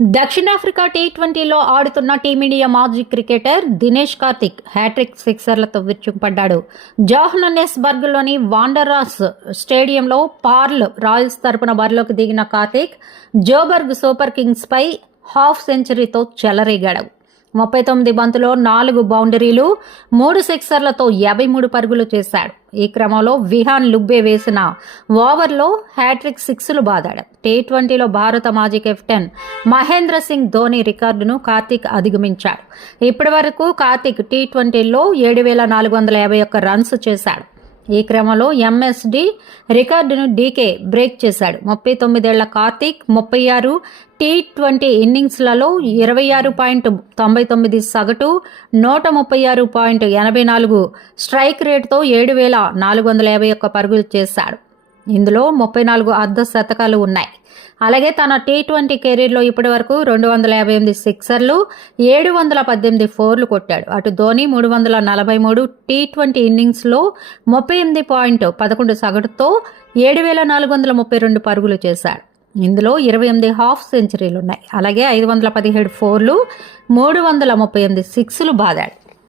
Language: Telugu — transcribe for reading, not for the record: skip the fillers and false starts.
దక్షిణాఫ్రికా టీ20లో ఆడుతున్న టీమిండియా మాజీ క్రికెటర్ దినేష్ కార్తిక్ హ్యాట్రిక్ సిక్సర్లతో విరుచుకుపడ్డాడు. జోహన్నెస్బర్గ్లోని వాండరర్స్ స్టేడియంలో పార్ల్ రాయల్స్ తరపున బరిలోకి దిగిన కార్తిక్ జోబర్గ్ సూపర్ కింగ్స్పై హాఫ్ సెంచరీతో చెలరేగాడు. 39 బంతుల్లో 4 బౌండరీలు, 3 సిక్సర్లతో 53 పరుగులు చేశాడు. ఈ క్రమంలో విహాన్ లుబ్బే వేసిన ఓవర్లో హ్యాట్రిక్ సిక్స్లు బాదాడు. టీ20లో భారత మాజీ కెప్టెన్ మహేంద్ర సింగ్ ధోని రికార్డును కార్తిక్ అధిగమించాడు. ఇప్పటి వరకు కార్తిక్ టీ20లో 7,451 రన్స్ చేశాడు. ఈ క్రమంలో ఎంఎస్డి రికార్డును డీకే బ్రేక్ చేశాడు. 39 ఏళ్ల కార్తిక్ 36 టీ20 ఇన్నింగ్స్లలో 26.99 సగటు, 136.84 స్ట్రైక్ రేటుతో 7,451 పరుగులు చేశాడు. ఇందులో 34 అర్ధ శతకాలు ఉన్నాయి. అలాగే తన టీ20 కెరీర్లో ఇప్పటి వరకు 258 సిక్సర్లు, 718 ఫోర్లు కొట్టాడు. అటు ధోని 343 టీ20 ఇన్నింగ్స్లో 38.11 సగటుతో 7,432 పరుగులు చేశాడు. ఇందులో 28 హాఫ్ సెంచరీలున్నాయి. అలాగే 517 ఫోర్లు, 338 సిక్స్లు బాదాడు.